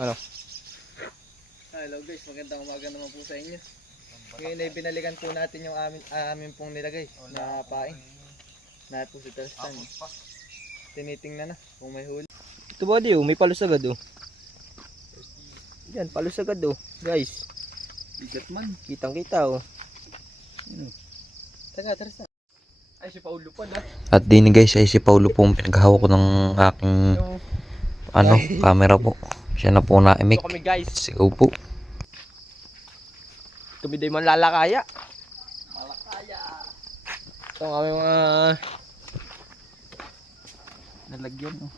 Ano? Hello guys, magandang umaga naman po sa inyo. Ngayon ay binalikan po natin yung amin pong nilagay na paing. Lahat po si Tristan. Tinitingnan na kung may huli. Ito buddy oh, may palos agad oh. Yan, palos agad oh. Guys, Bigat man. kitang kita oh. Taga, Tristan. Ay, si Paulo pala. At din guys ay si Paulo po ang pinaghawak ko ng aking camera po. Siya na po na-emik. Ito kami guys. Sigaw po. Kami day man lalakaya. Malakaya. Ito ang aming mga Nalagyan oh.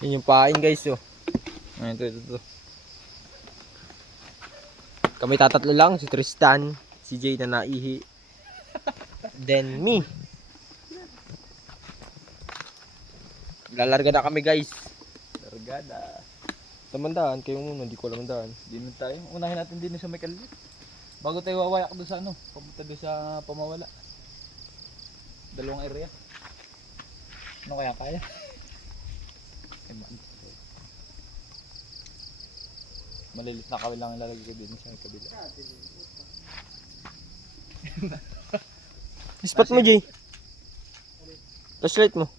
yun yung paing guys oh. Ito. Kami tatatlo lang, si Tristan, si Jay na naihi. Then me. Lalarga na kami guys. Largada. Tamandaan, kayo muna, hindi ko alam ang daan. Di na tayo. Unahin natin din sa may kalit. Bago tayo wawayak doon sa papunta doon sa pamawala. Dalawang area. Ano kaya kaya? Malilit na kawil lang ilalagay ko din sa may kabila. Spot mo Jay. Flashlight mo.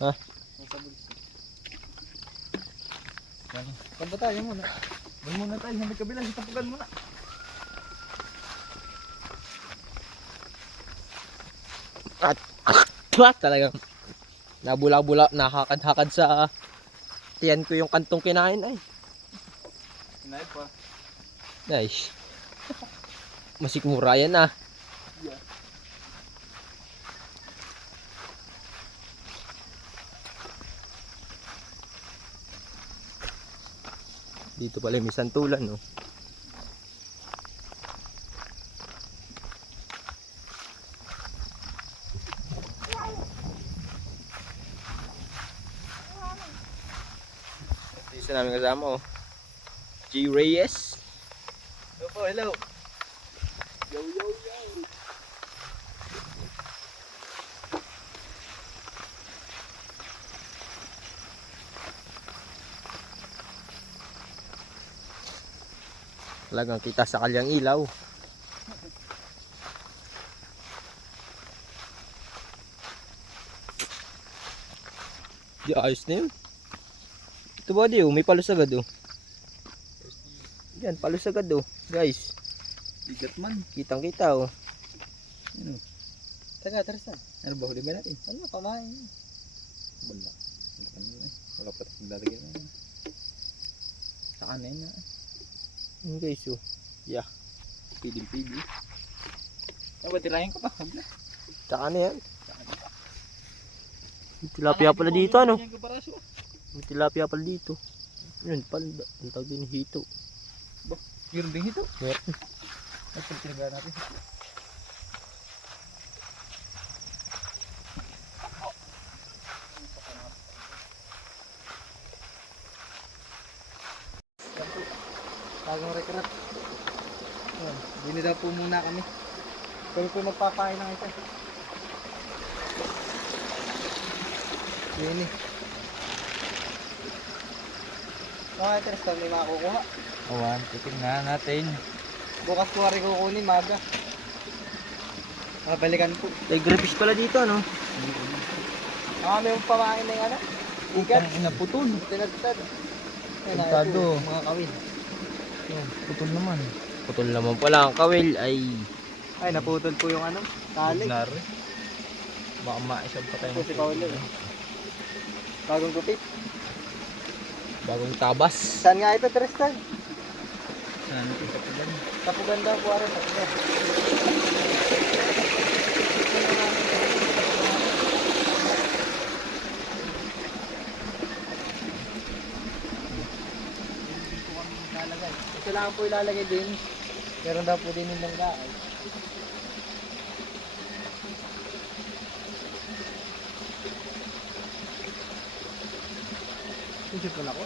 Ha? Saan ba tayo muna? Doon muna tayo sa may kabila. Tapugan muna. At talagang nabula-bula, nakakad-hakad sa tiyan ko yung kantong kinain ay. Kinain pa. Nice. Masikmura yan ah. Yeah. Dito pala may santulan no. Isa namin kasama oh. G. Reyes. Hello po, hello. Yo. Talagang kita sa kalyang ilaw. Di ayos na yun. Ito buddy oh, may palos agad oh. Yan, palos agad oh. Guys, Bigat man. kitang kita oh. Taga, Tristan. Ano ba huli ba natin? Ano, pamain. Bala. Wala pa tayong lalagyan na. Sa kanin na. Yan guys oh. Yeah. Pidil. Ano ba, tirahin ko pa? Tsaka na yan. May tilapia pala dito ano. May tilapia pala dito. Yun pala. Ang tawag din hito. Meron din ito. Meron. At pagtiragaan natin. Bagong recruit. Bili daw po muna kami. Kami po magpapakain ng isa. Yun eh. Okay, Tristan, may makukuha. Awan, titignan natin. Bukas ko rin kukunin, maga. Balikan po. May grapes pala dito ano. May pamain na yung ano? Ikat. Naputol. Tinagtad. Tintado. Mga kawin. Putol naman. Putol naman pala ang kawil ay Ay, naputol po yung ano? Tali. nari. Baka maisab pa tayo. Ito si Paolo. Bagong gupit. Bagong tabas. Saan nga ito, Tristan? Saan ito Tapugan? Tapugan daw po, Tapugan. Ito lang po ilalagay din. Meron daw po din yung langgaan. Isip ko na ko.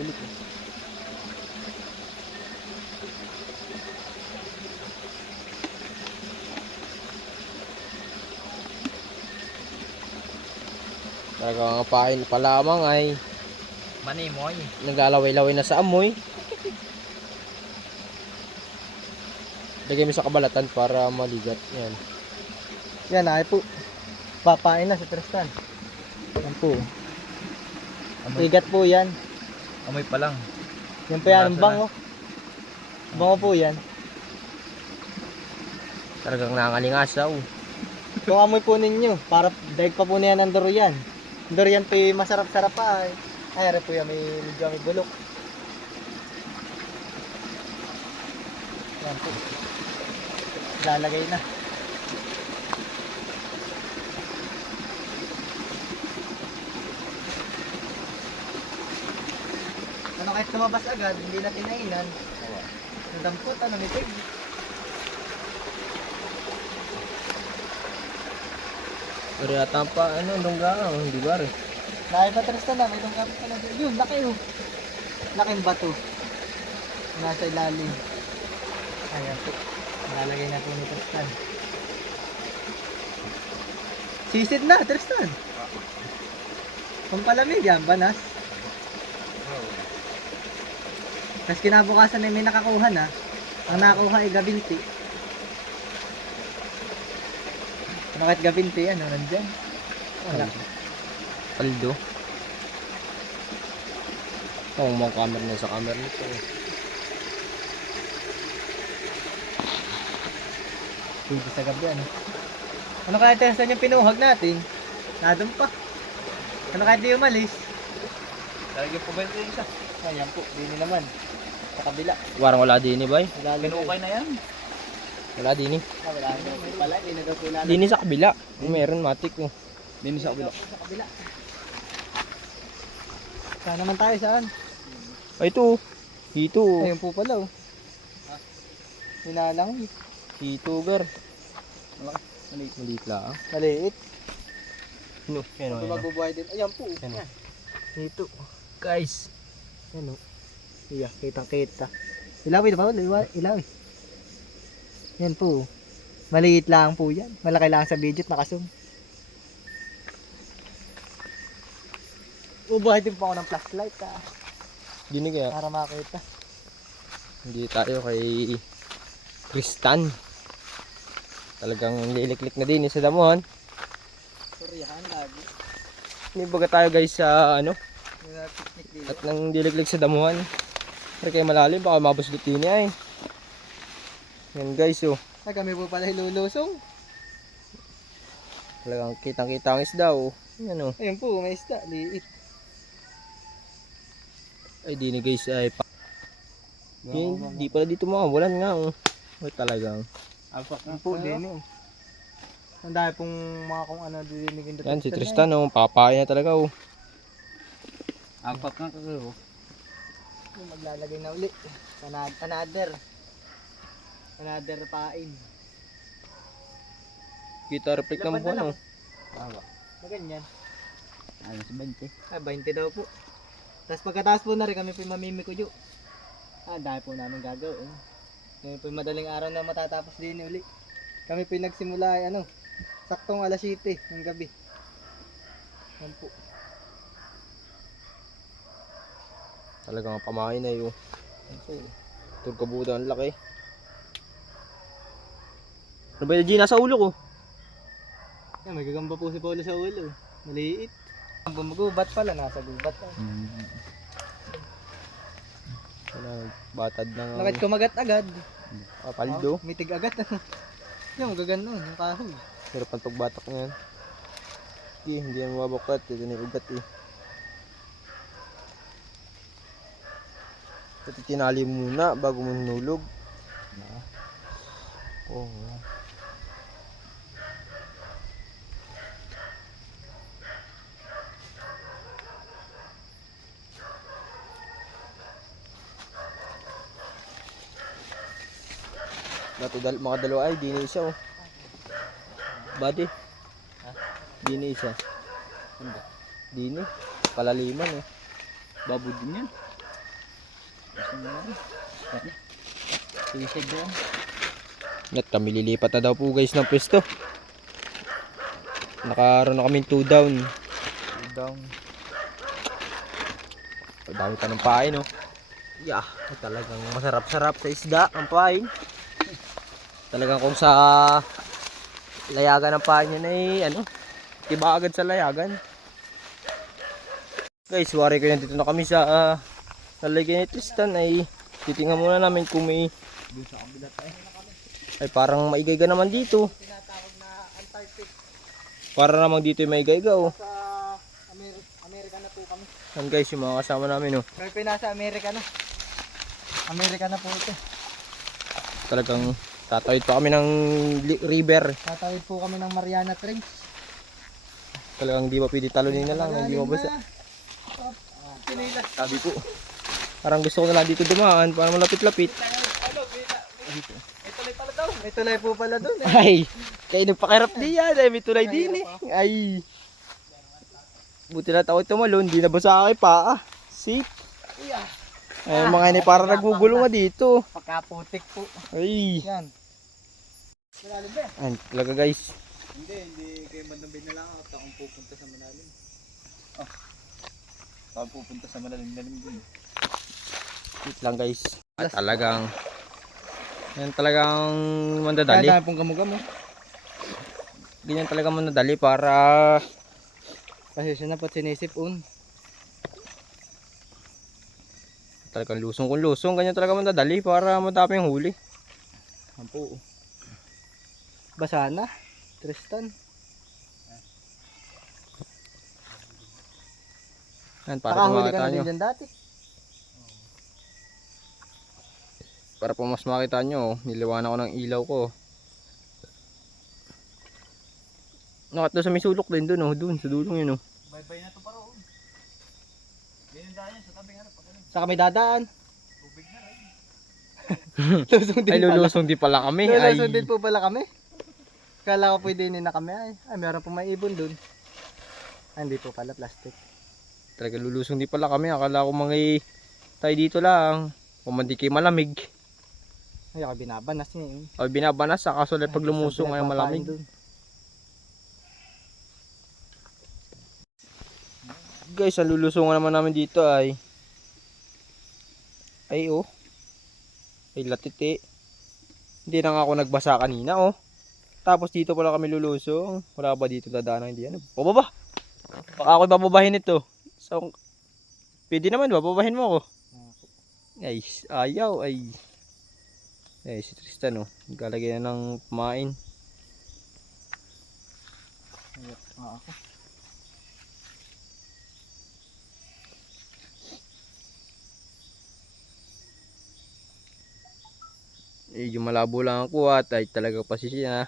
sulit eh. Talagang pain pa lamang ay Manimoy. naglalaway-laway na sa amoy. Lagay mo sa kabalatan para maligat. Yan. Yan ay po. Papain na si Tristan. Yan po. Bigat po yan. Amoy pa lang. Yan po yan, ang bango. Bango po yan. Talagang nangalingasaw. Kung amoy po ninyo, para daig pa po niya ng durian. Durian po yung masarap-sarap pa ay. Ay, ari po yan, medyo may bulok. Yan po. Lalagay na. Ano kahit lumabas agad, hindi na kinainan. Nadampot, mitig. Pero yata pa, longga, hindi ba rin? Nakipatras na lang, itong kapit pala doon. Yun, laki oh. Laking bato. Nasa ilalim. Ayan po. Lalagay na po ni Tristan. Sisid na, Tristan. Pampalamig yan, banas. Tapos kinabukasan ay may nakakuha na. Ang nakakuha ay gabinti. Ano kahit gabinti, nandyan. Wala. Paldo. Oh, mga camera na sa camera nito. Pwede sa gabi, Ano kaya Tristan yung pinuhag natin? Nadun pa. Ano kaya di umalis? Talagyan po ba ito yung isa? Ayan po, dini naman. Sa kabila. Warang wala din boy. Pinukay na yan. Wala din Wala na. May pala, hindi na daw po ilalagay. Din sa kabila. Meron matik oh. Din sa kabila. Sa kabila. Saan naman tayo, saan? Ay ito. Dito. Ayun po pala, Hinalang. Dito gar. Maliit lang. Maliit. Ano? Yan Kung magbubuhay din. Ayan po. Yan. Yan. Dito. Guys. Yan o. Iya, kitang-kita. Ilawi na pa ulit. Ilawi. Yan po. Maliit lang po yan. Malaki lang sa video at nakasum. Ubuhay din po ako ng flashlight Dinig kaya. para makita. Hindi tayo kay Tristan. Talagang liliklik na din sa damuhan. Suryahan lagi. May baga tayo guys sa May na picnic dito. at nang diliklik sa damuhan. Pero kayo malalim baka mabusgot din niya eh. Yan guys oh. Ay, kami po pala hilulusong. Talagang kitang-kita ang isda oh. Yan oh. Ayun po, may isda. Liit. Ay di guys ay hindi pala dito makawalan nga oh. Ay talagang. Alpak Ayun po, din Ang dami pong mga kung ano dinigin dito. Yan si Tristan oh. Papaya na talaga oh. Alpak nga kagaro. Maglalagay na uli. Another pain. Kita reflect ng buwan oh. Na ganyan. Ano sa 20? Ah, 20 daw po. Tapos pagkataas po na rin kami po mamimikuyo. Dahil po namin gagawin. Kami po madaling araw na matatapos din uli. Kami po nagsimula ay saktong alas 7 ng gabi. Yan po. Talagang pamain na yun. Yan po. Turkabuta ang laki. Ano ba yung G? Nasa ulo ko? Yan, may gagamba po si Paulo sa ulo. Maliit. Ang bumugubat pala, nasa gubat. Wala, batad ng Nakit kumagat agad. paldo. Mitig agad. Yung gaganon, yung kahoy. Pero pantog batak niyan. Hindi yan mababakat. Ito na yung ugat eh. Ito tinali muna bago mo hinulog. Oh. Mga dalawa ay, di na isa oh. Body. Di na isa. Di na. Palaliman eh. Babod din yan. Sisig yan. At kami lilipat na daw po guys ng pwesto. Nakaroon na kaming 2 down. Down. Dami pa ng pain, no? Yeah, talagang masarap-sarap sa isda ang pain. Talagang kung sa layagan ng pain yun ay ano, iba agad sa layagan. Guys, wari ko yan, dito na kami sa lalagyan ni Tristan. Ay titingnan muna namin kung may Doon sa kabila tayo. ay parang maigayga naman dito. Tinatawag na Antarctic. Para naman dito yung maigayga, oh. Sa Amerika na po kami. Yan guys, yung mga kasama namin, oh. Pero pinasa Amerika na. Amerika na po ito. Talagang tatawid pa kami ng river. Tatawid po kami ng Mariana Trench. Talagang di ba pwede talunin na lang, hindi mabasa. Sinila. Sabi po. Parang gusto ko na lang dito dumaan para malapit-lapit. May tulay pala daw. May tulay po pala doon. Ay, kayo nagpakirap di yan. Ay, may tulay din eh. Ay. Buti na ako tumalon, di nabasa kay paa. Safe. Ay, mga ini parang nagugulong nga dito. Pagkaputik po. Ay. Yan. Malalim ba? Ay, talaga guys. Hindi kayo manubin na lang ako. Akong pupunta sa malalim. Ako pupunta sa malalim-lalim din. Wait lang guys. At talagang yan talagang mandadali. Kaya dami pong gamugamo. Ganyan talaga mandadali para Kasi siya na po sinisipon. talagang lusong kung lusong. Ganyan talaga mandadali para madami yung huli. Ampo. Basa na. Tristan. Yan, para Nakahuli makita ka na nyo. din dyan dati. Para po mas makita nyo, niliwanan ko ng ilaw ko. Nakat doon sa may sulok din doon, oh, doon sa dulong yun. Oh. Bye-bye na to pa roon. Ganyan daan yan sa tabing ano. Sa kami dadaan. Tubig na rin. Lusong din Ay, pala. lulusong din pala kami. Ay, Lulusong din po pala kami. Kala ko pwede na kami. Ay, meron po may ibon doon. Ay, hindi po pala plastic. talaga lulusong din pala kami. Akala ko mga tayo dito lang. Kumandi kayo malamig. Ay, ako binabanas niya yun. Ay, binabanas sa kaso pag lumusong ay malamig. Doon. Guys, ang lulusongan naman namin dito ay oh. Ay latiti. Hindi na nga ako nagbasa kanina, oh. Tapos dito pala kami lulusong. Wala ba dito dadaanan? Hindi ano. Pababa. Baka ako'y bababahin ito. So, pwede naman, bababahin mo ako. Ay, ayaw, ay. Ay, si Tristan, oh. Naglalagay na ng pamain. Ako. Yung malabo lang ang kuha at ay talaga pasisi na.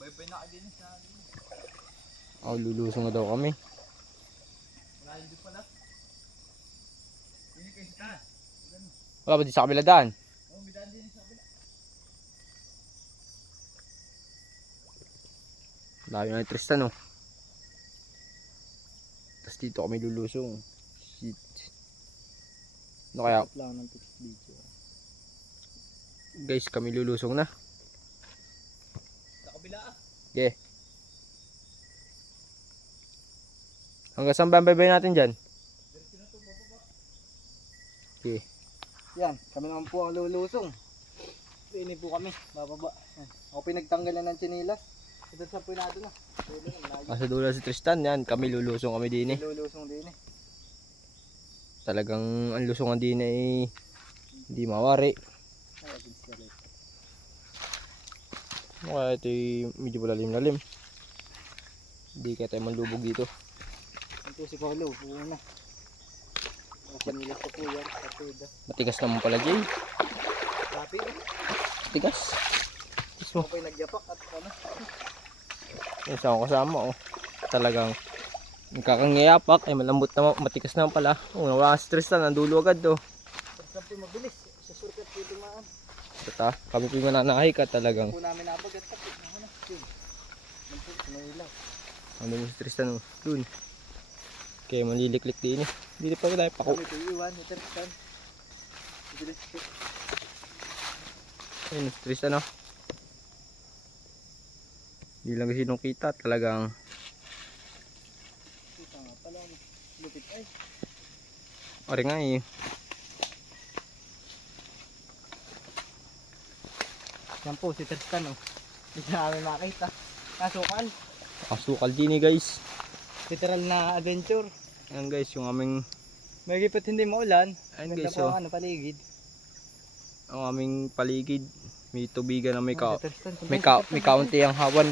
Bye-bye na din sa Oh, lulusong na daw kami. malalim din pala. Hindi kayo sa taas. Wala ba di sa kabila daan? Oh, may daan din sa kabila. Layo na ni Tristan, oh. Tapos dito kami lulusong. Shit. Ano kaya? Lang ng video. Guys, kami lulusong na. Sa kabila ah. Yeah. Hanggang saan ba ang bye-bye natin dyan? Okay. Yan, kami naman po ang lulusong. Pini po kami, bababa. Yan. Ako pinagtanggalan ng chinilas. Ito sa punado na. Dulo na, malayo. Nasa dulo si Tristan, yan. Kami lulusong kami din eh. Lulusong din eh. Talagang ang lusungan din eh. Hindi mawari. Ay, agad sa rin. Kaya ito medyo malalim-lalim. Hindi kaya tayo manlubog dito. Yan po si Paulo, una. Ang chinilas ko po yan, sa tuda. Matigas naman pala, Jay. Happy eh. Matigas. Tis mo. Ako po'y nagyapak at ano. Yung isa akong kasama, oh. Talagang nagkakangayapak. Ay, malambot na, matigas naman pala. Oh, nawala si Tristan. Ang dulo agad, oh. Pagka po mabilis, sa shortcut po dumaan. Bata, kami po yung mananahay ka talagang. Po namin nabagat tapos. Ano na, yun. Yan po, sinayilaw. Ano mo si Tristan oh. Dun. Kaya maliliklik din eh. Dito pa tayo pako. Kami ito iwan, ito Tristan. Ayun si Tristan oh. Hindi lang kasi nung kita talagang Kita nga pala, lupit ay. ori nga eh. Yan po si Tristan oh. Hindi na kami makita. Kasukal. Kasukal din eh guys. Literal na adventure. Ayan guys yung aming May gipit hindi maulan. ayun Ganda guys po oh. ang paligid. Ang aming paligid. May tubigan na may Si Tristan, may kaunti ang hawan.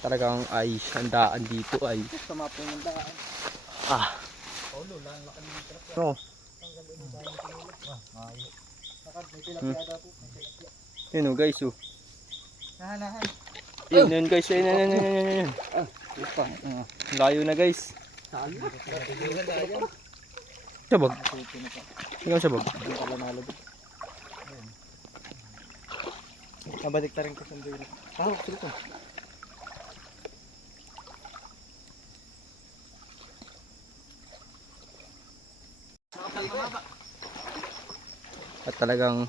Talagang ay handaan dito ay. Sama po ng daan. Ah. Paulo, lang lakad ng trap. No. Lakad, may tilapia daw po. Yun oh guys oh. Nahanahan. Yun guys. Yun. Upa. Layo na guys. Sabag. Tingnan sabag. Nabalik ta rin ko sa dulo. Hawak sila to. At talagang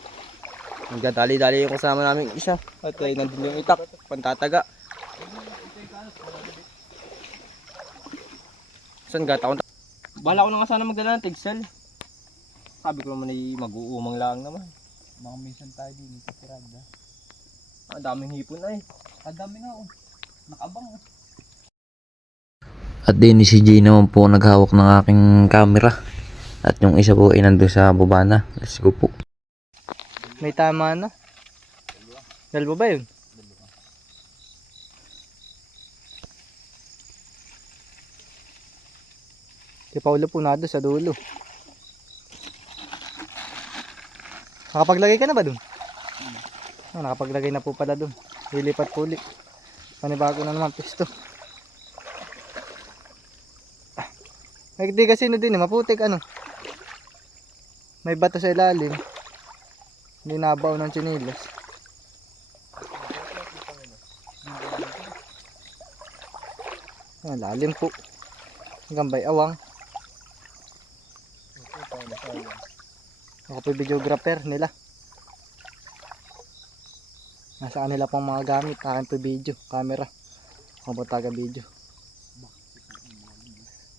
nagdadali-dali yung kasama namin isa. At ay nandun yung itak, pantataga. Saan gata ko? Bahala ko na nga sana magdala ng tigsel. Sabi ko naman ay mag-uumang lang naman. Mga minsan tayo din sa tirada. Ang daming hipon ay. Ang dami nga oh. Nakabang oh. At din si Jay naman po naghawak ng aking camera. At yung isa po ay nandun sa baba na. Let's go po. May tama na. Dalawa ba yun? Si Paulo po na doon sa dulo. Nakapaglagay ka na ba doon? Nakapaglagay na po pala doon. Lilipat po ulit. Panibago na naman pisto. Hindi kasi no din maputik ano. May bato sa ilalim. Hindi nabaw ng chinilas. Lalim po. Gambay awang. Ako po videographer nila. Nasa kanila pong mga gamit. Akin po video, camera. Ako po taga video.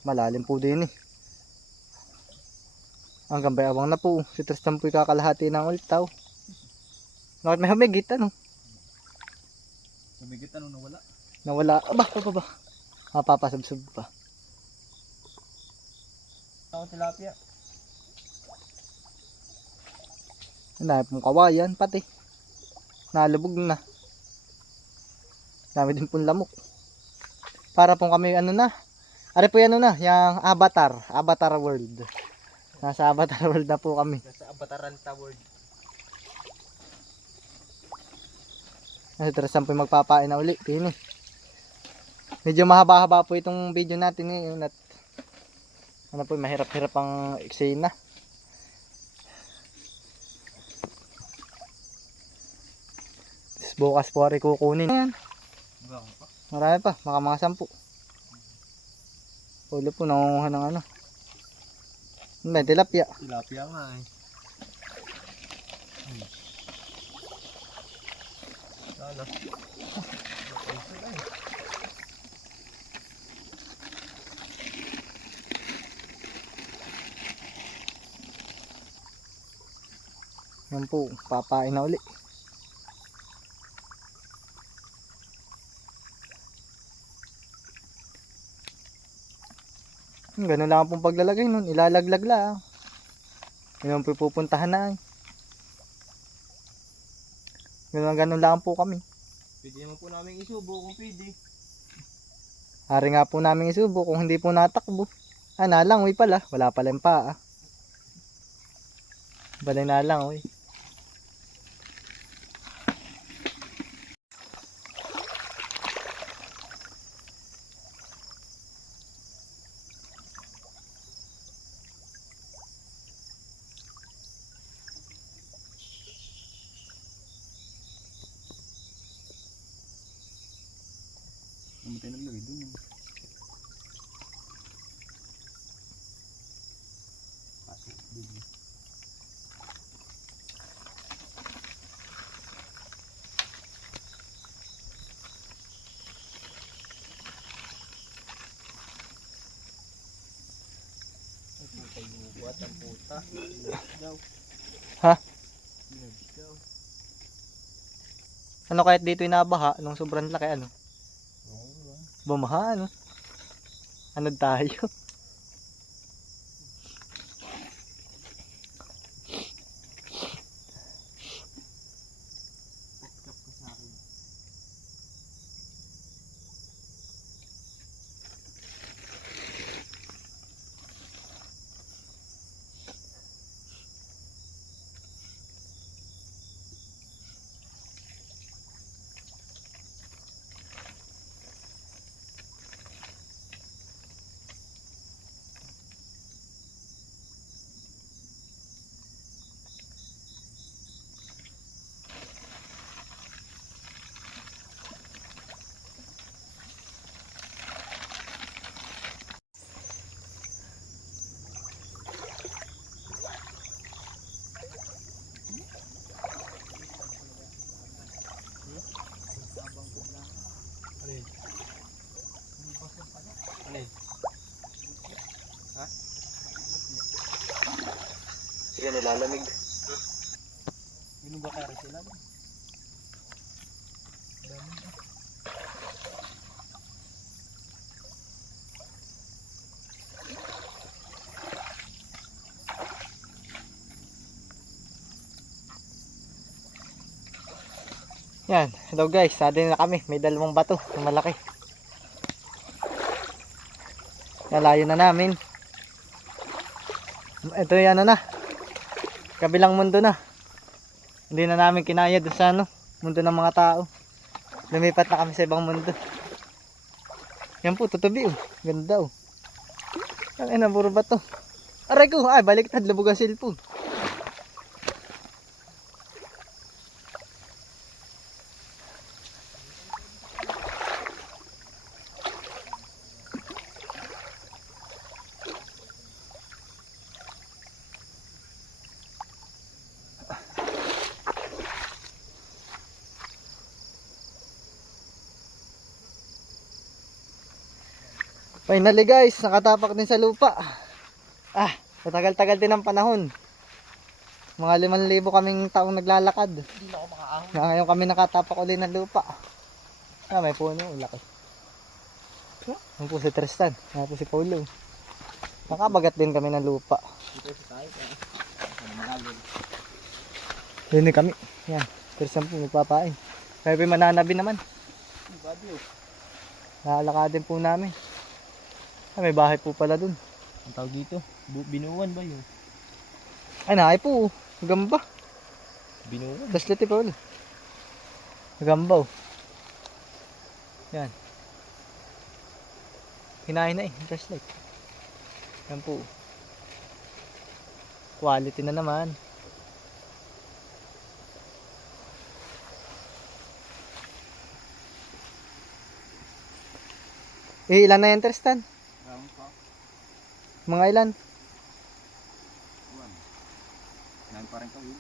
Malalim po din eh. Ang gambay awang na po. Si Tristan po kakalahati ng ultaw. Bakit may humigit ano? Humigit ano nawala? Nawala. Aba. Mapapasubsub pa. Ako tilapia. Dami pong kawayan pati. Nalubog na. Dami din pong lamok. Para pong kami ano na. Ari po yan na, yung Avatar World. Nasa Avatar World na po kami. Nasa Abataranta World. Nasa Tristan po magpapain na uli. Pino. Medyo mahaba-haba po itong video natin ngayon at ano po, mahirap-hirap ang eksena. Bukas po rin kukunin. Ayan. Marami pa, mga 10. Ulo po, nangunguha ng ano. May tilapia. Tilapia nga eh. Sana. Yan po, papain na uli. Ganun lang pong paglalagay nun. Ilalaglag lang. Yun ang pupuntahan na. Ganun lang po kami. Pwede naman po namin isubo kung pwede. Hari nga po namin isubo kung hindi po natakbo. Nalangoy pala. Wala pala yung paa. Balay nalangoy. Buat ang puta. Ha? Ano kahit dito inabaha nung sobrang laki ano? Bumaha ano? Ano tayo? Yan nilalamig. Yun ba kaya sila? Yan, hello guys, sadin na kami, may dalawang bato na malaki. Nalayo na namin. Ito yan na, kabilang mundo na. Hindi na namin kinaya doon sa ano, mundo ng mga tao. Lumipat na kami sa ibang mundo. Yan po, tutubi oh, ganda oh. Ang ina, puro bato. Aray ko, ay baliktad, labog ang cellphone. Finally guys, nakatapak din sa lupa. Ah, matagal-tagal din ang panahon. Mga 5,000 kaming taong naglalakad. Hindi na ako makaahon. Ngayon kami nakatapak ulit ng lupa. Ah, may puno, laki. Yan po si Tristan, yan po si Paulo. Nakabagat din kami ng lupa. Dito sa tayo. Ano malalim. Yun kami. Yan, Tristan po nagpapain. Kaya po mananabi naman. Badio. Nakalakadin po namin. Ah, may bahay po pala dun. Ang tawag dito? Binuwan ba yun? Ay, naay po. Gamba. Binuwan? Dasliti pa ulit. Gamba oh. Yan. Hinahin na eh. Flashlight. Yan po. Quality na naman. Eh, ilan na yan, Tristan? Mga ilan? Nang parang kawin.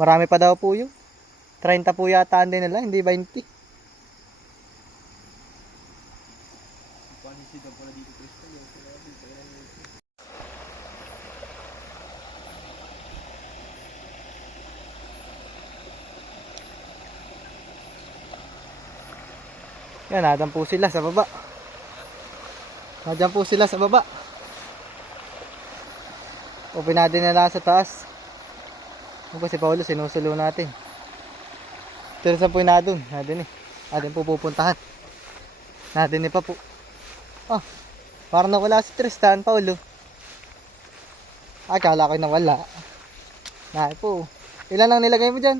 Marami pa daw po yun. 30 po yata ang din nila, hindi 20. Quality daw pala dito Crystal. Yung sinabi. Kaya nito. Yan, nadyan po sila sa baba. Nadyan po sila sa baba. O pinadin nila sa taas. Ano po si Paulo, sinusulo natin. Pero saan po na dun? Nadin eh. Nadin po pupuntahan. Nadin eh pa po. Ah, parang nawala si Tristan, Paulo. Akala ko nawala. Nahin po. Ilan ang nilagay mo dyan?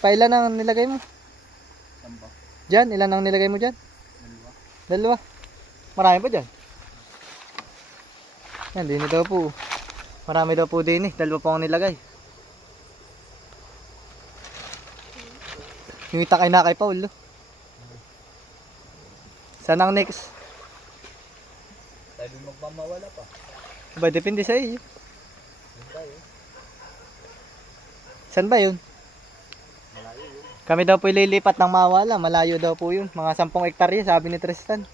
Pailan ang nilagay mo? Dyan, ilan ang nilagay mo dyan? Dalawa. Marami pa dyan. Yan, din daw po. Marami daw po din eh. Dalawa pa akong nilagay. Yung itakay na kay Paul. Saan ang next? Tayo magmamawala pa. Ba, depende sa iyo. Saan ba yun? Kami daw po ililipat ng Mawala. Malayo daw po yun. Mga 10 hektarya, sabi ni Tristan.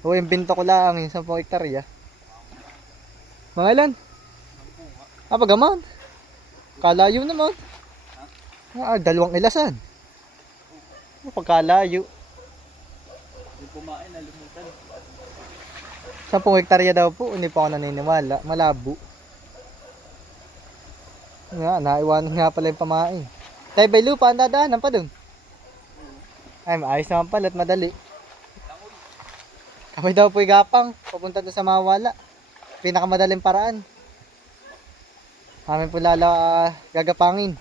O, yung binto ko lang yung 10 hektarya. Mga ilan? Pagaman. Kalayo naman. 2 ilasan. Pagkalayo. Yung kumain, nalimutan. 10 hektarya daw po. Hindi pa ako naniniwala. Malabo. Nga, naiwanan nga pala yung pamain. Tayo bay lupa, ang dadaanan pa dun. Ay, maayos naman pala at madali. Kami daw po igapang. Papunta doon sa Mawala. Pinakamadaling paraan. Kami po gagapangin.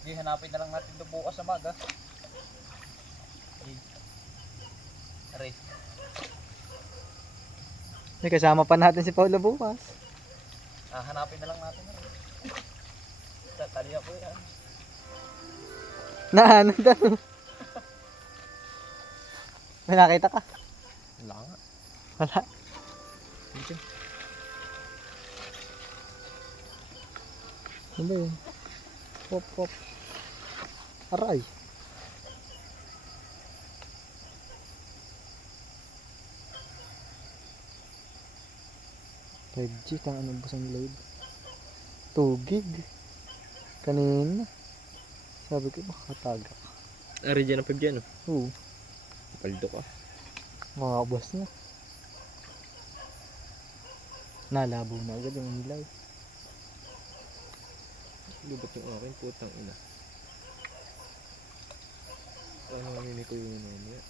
Hindi, hanapin na lang natin ito bukas sa maga. Aray. May kasama pa natin si Paulo bukas. Hanapin na lang natin. Tatali ako yan. Na ano daw? May nakita ka? Wala nga. Wala. Dito. Ano ba yun? Pop pop. Aray. Legit ang anong busang load. Tugig. Kanina. Sabi ko makataga. Aray dyan ang pib dyan. Oo. Paldo ka. Mga boss na. Nalabo na agad yung nilay. Lubat yung akin, putang ina. Ano mamimi ko yung mamaya?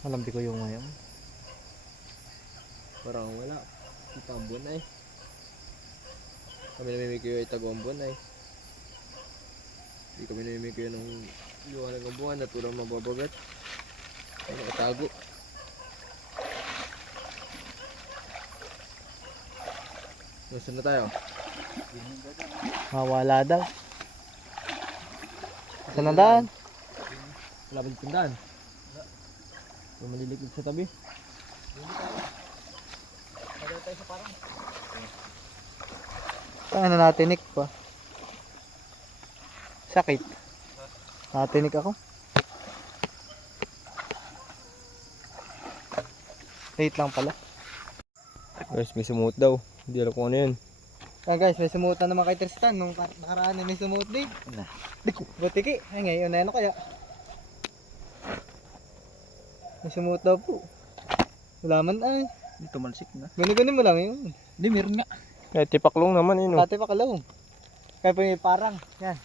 Malambi ko yung ngayon. Parang wala. Kita ang buwan ay. Kami namimik ko yung itagawang buwan ay. Hindi kami namimik ko yung liwanag ng buwan na tulang mababagat. Ay nakatago. Nasaan na tayo? Mawala daw. Saan ang daan? Wala ba dito daan? Wala. Malilikid sa tabi. Saan na natinik pa? Sakit. Natinik ako. Wait lang pala. Guys, may sumuot daw. Hindi alam kung ano yun. Guys, may sumuot na naman kay Tristan. Nung nakaraan na may sumuot din. Butiki. Ay ngayon na ano kaya? May sumuot daw po. Wala man ay. Dito malsik na. Gani-gani mo lang yun. Hindi, meron nga. Kahit tipaklong naman yun. Dati pa kalaw. Kaya po may parang. Yan.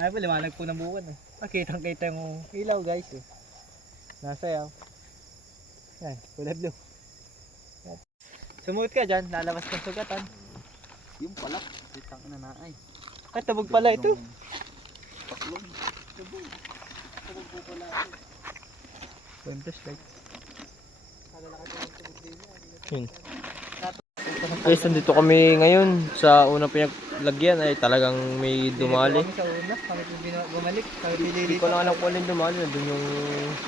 Kaya po liwanag po ng buwan. Makitang-kita yung ilaw guys. Nasa yaw. Yan, kulay blue. Yan. Sumuot ka dyan, lalabas ng sugatan. Yung pala. Kitang ina na ay. Ay, tabog pala ito. Paklong. Tabog po pala ito. Yung flashlight. Kalalakad yung tabog din yan. Yun. Guys, nandito kami ngayon sa unang pinaglagyan ay talagang may dumali. Kami sa una, kami po bumalik. Kami Hindi pinili ko lang alam kung alin dumali. Nandun yung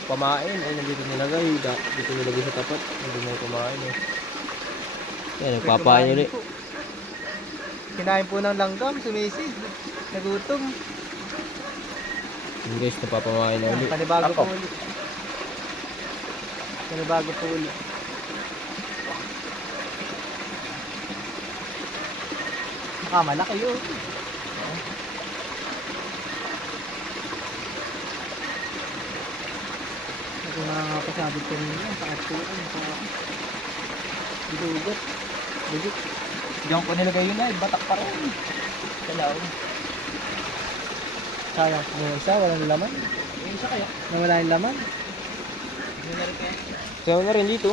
pamain. Ay, nandito nilagay. Dito nilagay sa tapat. Nandun yung pamain. Eh. Yan, nagpapain ulit. Kinain po ng langgam, sumisid. Nagutom. Yun guys, napapamain na ulit. Panibago po ulit. Panibago po ulit. Malaki yun. nakakapasabot ko rin yan. Sa atuan. Sa dugot. Dugot. Diyan ko nilagay yun ay. Batak pa rin. Kalaw. Sayang. Yung isa, walang laman. Yung isa kaya? Nawala yung laman. Hindi na rin kaya. Kaya na rin dito.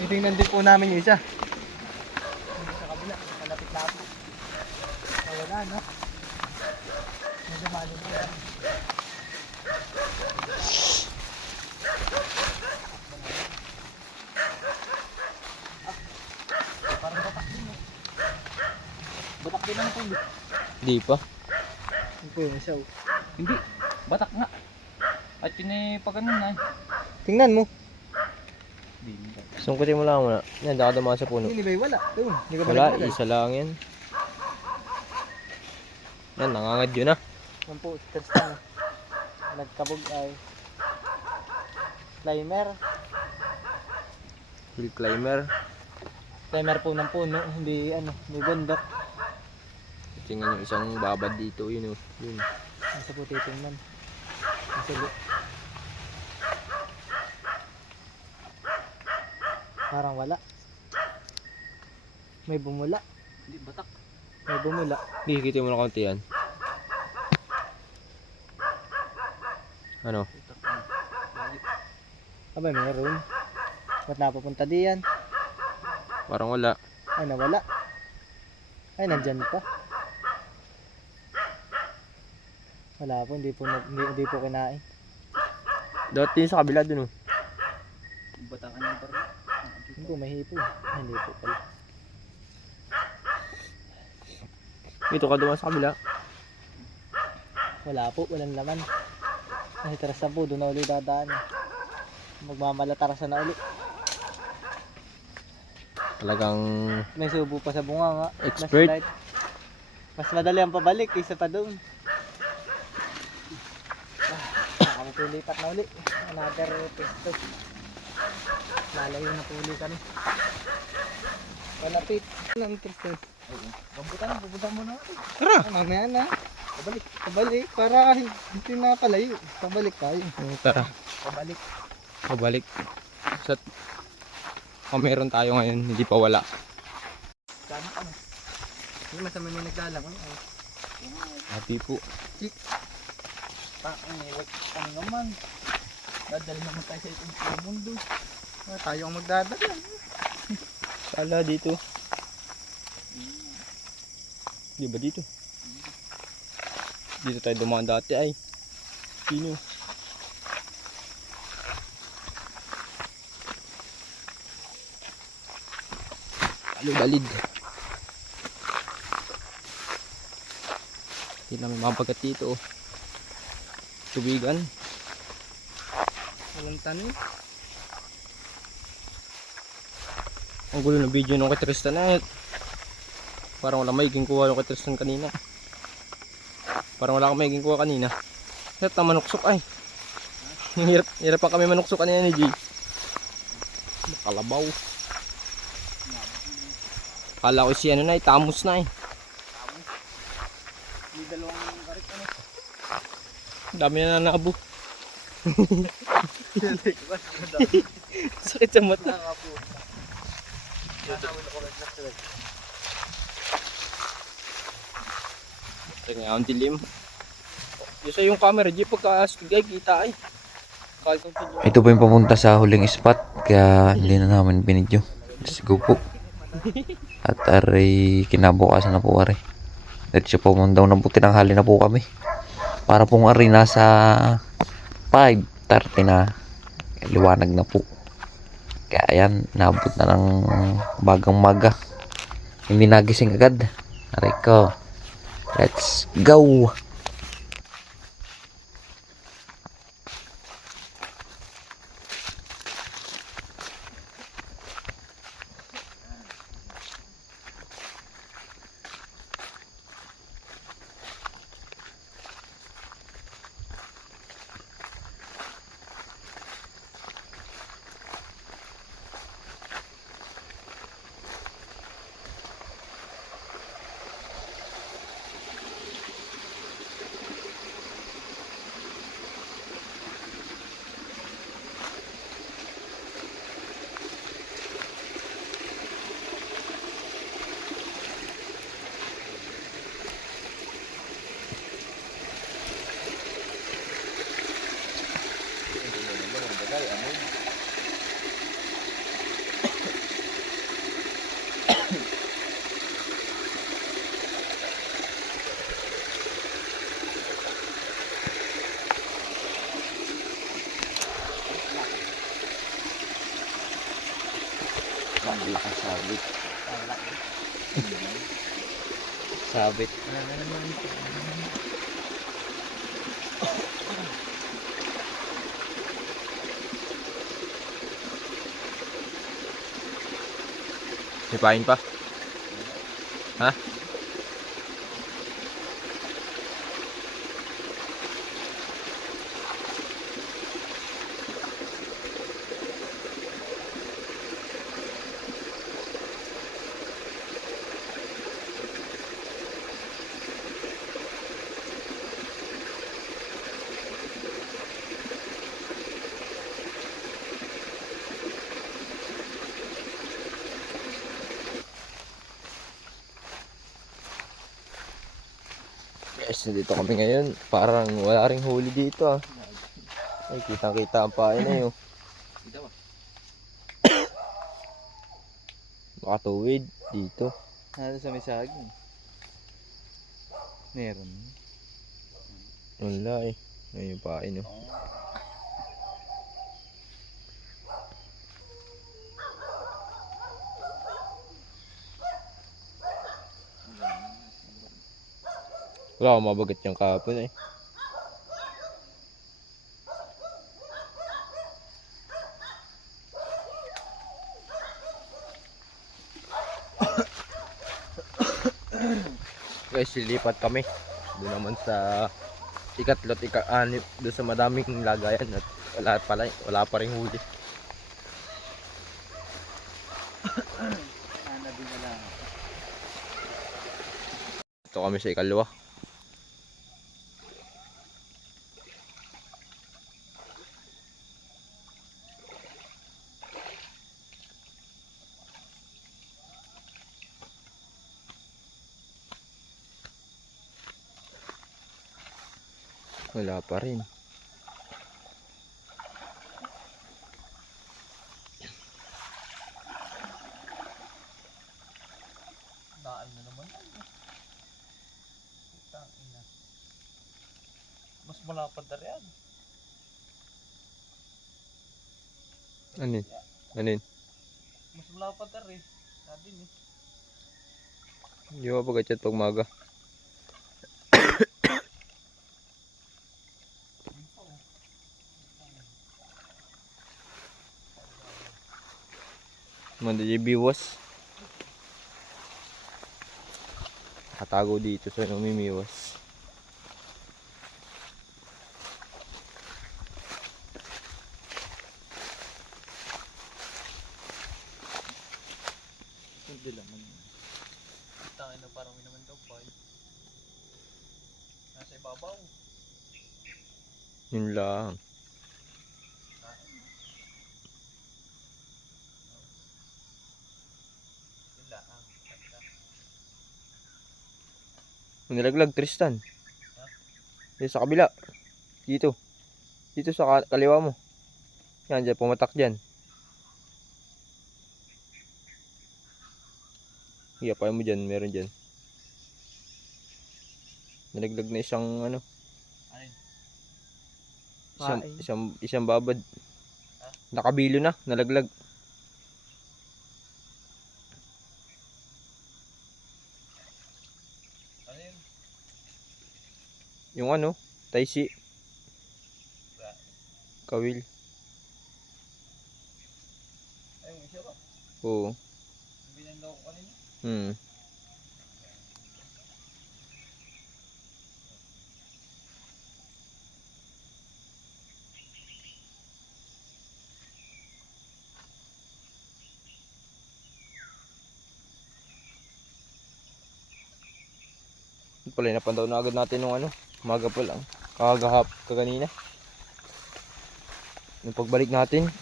Titingnan din po namin yung isa. Sa kabila. Malapit-lapit. Wala no? Medyo malim po yan. Parang batak din eh. Batak din ang tulo. Di pa. Ano po yung isa? Hindi, batak nga. At pinipaganon na. Tingnan mo. Sungkutin mo lang muna. Yan, nakadamaan sa puno. Hindi ba yung wala? Doon. Hindi ka ba Wala, naglalagay? isa lang yan. Yan, nangangad yun ah. Yan po, Tristan. Nagkabog ay climber. Hill climber. Climber po ng puno, hindi ano, hindi bundok. Tingnan yung isang babad dito, yun oh. Yun. Nasa po titingnan. Nasa li. Parang wala. May bumula. Hindi, batak. May bumula. Hihikitin mo na konti yan. Ano? Aba, meron. Ba't napapunta diyan? Parang wala. Ay, nawala. Ay, nandyan pa. Wala po, hindi po kinain. Dati sa kabila dun oh. Batakan yung parang. Hindi po, mahipo. Ay, hindi po pala. Dito ka dumaan sa kabila. Wala po, walang laman. Ay, taras na po, doon na ulit dadaan. Magmamalataras na ulit. Talagang May subo pa sa bunga nga. Expert. Mas light. Mas madali ang pabalik kaysa pa doon. Kami po lipat na uli. Another pesto. Lalayo na po uli kami. Malapit. Ang Tristan. Bubutan mo na. Tara! Mamaya na. Pabalik. Pabalik. Para hindi na palayo. Pabalik tayo. tara. Pabalik. Pabalik. Sa meron tayo ngayon, hindi pa wala. Sana kami. Hindi masama yung naglalang. Happy po. Ano naman? Dadali naman tayo sa itong mundo. Tayo ang magdadala. Sala dito. Di ba dito? Dito tayo dumaan dati ay. Sino? Balid. Hindi namin mabagat dito. Tubigan. Walang tanim. Ang gulo ng video nung kay Tristan na parang wala maiging kuha nung kay Tristan kanina. Parang wala akong maiging kuha kanina. Hirap na manuksok ay. Hirap pa kami manuksok kanina ni G. Kalabaw. Kala ko si ano na tamos na May dalawang karit ano. Dami na nanabo. Sakit sa mata. Tingnan ang dilim. Isa yung camera, G, pagka-astigay, kita ay. Kahit kung video. Ito po yung papunta sa huling spot, kaya hindi na namin binidyo. Let's go po. At aray, kinabukasan na po aray. Diretso po daw na po, tinanghali na po kami. Para pong aray nasa 5:30 na, liwanag na po. Kaya ayan, nabot na ng bagang maga. Hindi nagising agad. Aray ko. Let's go! Lagay, ano? Ang sabit. Sabit. Sipain pa. Ha? Guys, nandito kami ngayon. Parang wala ring huli dito ah. Ay, kitang-kita ang pain na yun. Kita ba? Makatuwid dito. Ano sa may saging? Meron. Wala eh. Ayun yung pain oh. Wala akong mabagat yung kahapon eh. Guys, lilipat kami. Doon naman sa ikatlo't ika-anip doon sa madaming lagayan at wala pa ring huli. Hanabi na lang. Ito kami sa ikalwa. Wala pa rin. Daan na naman. Putang ina. Mas malapad na rin. Anin? Anin? Mas malapad na rin. Sabi ni. Hindi mo mabagat yan pag maga. Manda yung biwas. Nakatago dito sa umimiwas. Hindi naman. Tangin na parang may naman daw boy. Nasa ibabaw. Yun lang. Yun lang. Ganda. Nilaglag Tristan. Dito sa kabila. Dito. Dito sa kaliwa mo. Yan, dyan. Pumatak dyan. Hiyapay mo dyan. Meron dyan. Nilaglag na isang ano. Alin? Isang babad. Nakabilo na. Nalaglag. Ano yun? Yung ano. Taisi. Kawil. Ay, yung isa ba? Oo. Binandaw ko kanina. Hmm. Pala napandaw na agad natin nung ano. Umaga pa lang. Kaganina. Yung pagbalik natin.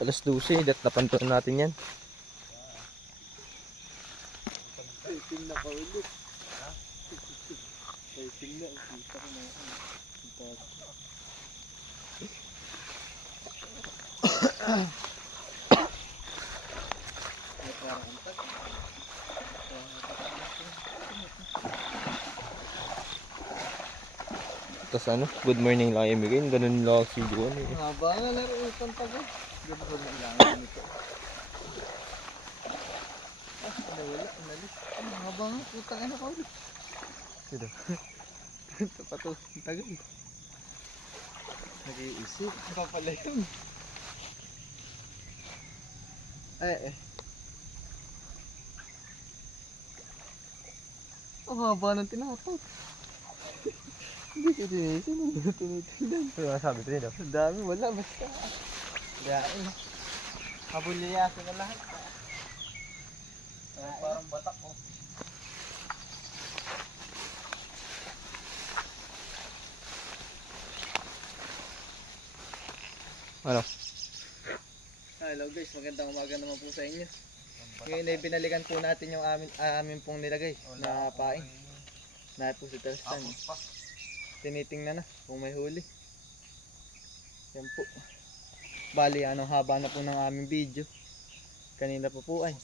Alas 12. Dat napandaw natin yan. Typing na ka ulit. Ha? Typing na. Kita ko na. Tapos ano, good morning lang yung bigay. Ganun lang si Juan eh. Haba nga laro itong taga. Gabagod na ilangan nito. Nawala, unalis. Ang haba nga, putang ina ka ulit. Sino? Ito pa to, ang tagal. Nag-iisip, ano pa pala yun? Eh. Ang haba ng tinatot. Hindi ko tinisin, ano tinitingnan. Ano nga sabi ko nito? Ang dami, wala, basta. Yain. Kabuliyasin na lahat. Parang batak ko. Ano? Hello guys, magandang umaga naman po sa inyo. Ngayon ay binalikan po natin yung amin pong nilagay na paing. Na po si Tarstan. Tinitingnan na kung may huli. Yan po. Bali, anong haba na po ng aming video. Kanina pa po ay.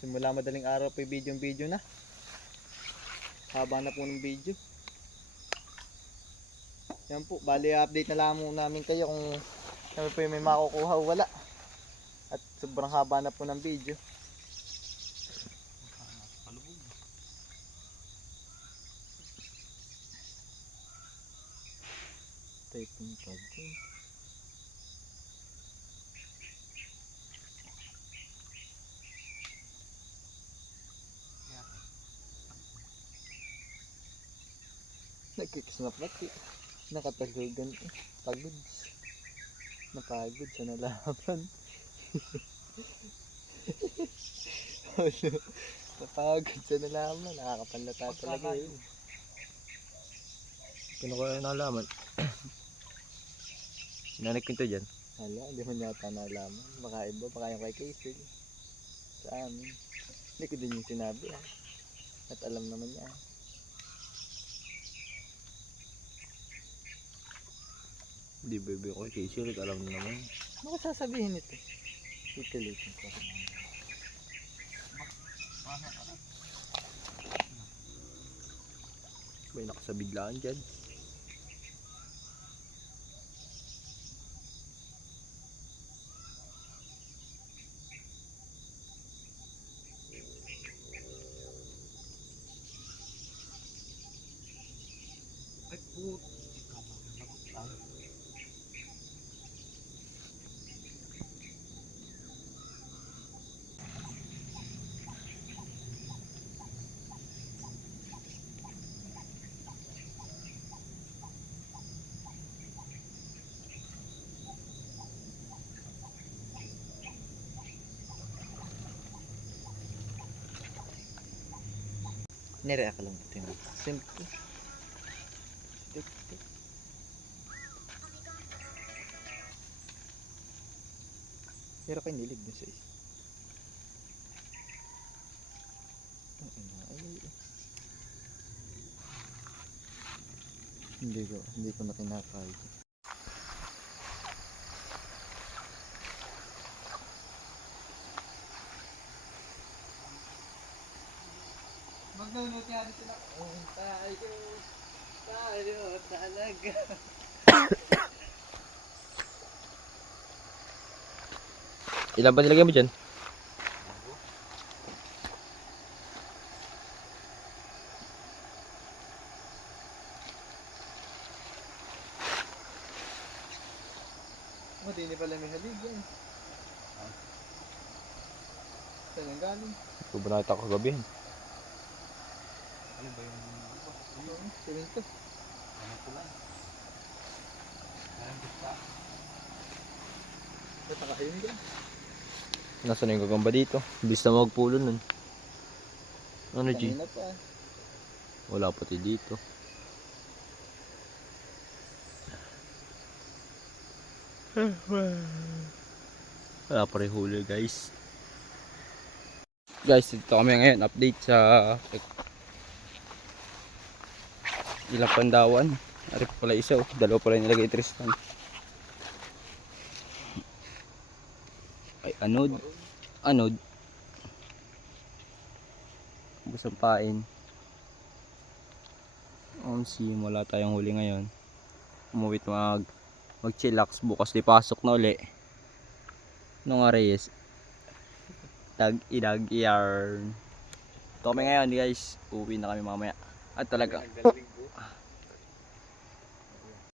Simula madaling araw po yung video na. Haba na po ng video. Yan po, bali update na lang muna namin kayo kung kami po yung may makukuha o wala. At sobrang haba na po ng video. Typing pad. Nagkikisnap na nakatalugan pagod. Napagod sa nalaman. Napagod sa nalaman. Nakakapanlata talaga yun. Kano ko na nalaman? Nanakwento dyan. Hala, hindi mo yata nalaman. Baka iba, baka yung kay Kaysil. Sa amin. Hindi ko din yung sinabi ah. At alam naman niya. Hindi bebe ko kay Casey, alam na naman. Ano ka sasabihin ito? Titulitin ko. May nakasabiglaan dyan. Ay put. Nireact lang ito yun. Simple. Pero kayo nilig dun sa isa. Hindi ko na kinakay. Magnunuti natin sila. Tayo talaga. Ilan ba nilagay mo dyan? Hindi pala may halig yan. Saan ang galing? Ito ba nakita ko kagabi? Ano ba yung Semento. ano ko lang? Parang gusta. Natakayin ka. Nasaan yung gagamba dito? Bilis na magpulo nun. Ano G? Kanina pa. Wala pati dito. Wala pa rin huli guys. Guys, dito kami ngayon. Update sa ilang pandawan. Ari pala isa oh. Dalawa pala nilagay Tristan. Anod. Busang pain. Wala tayong huli ngayon. Umuwi mag-chillax, bukas di pasok na uli. Nung Reyes. Idag yarn. Ito kami ngayon guys. Uwi na kami mamaya. At talaga.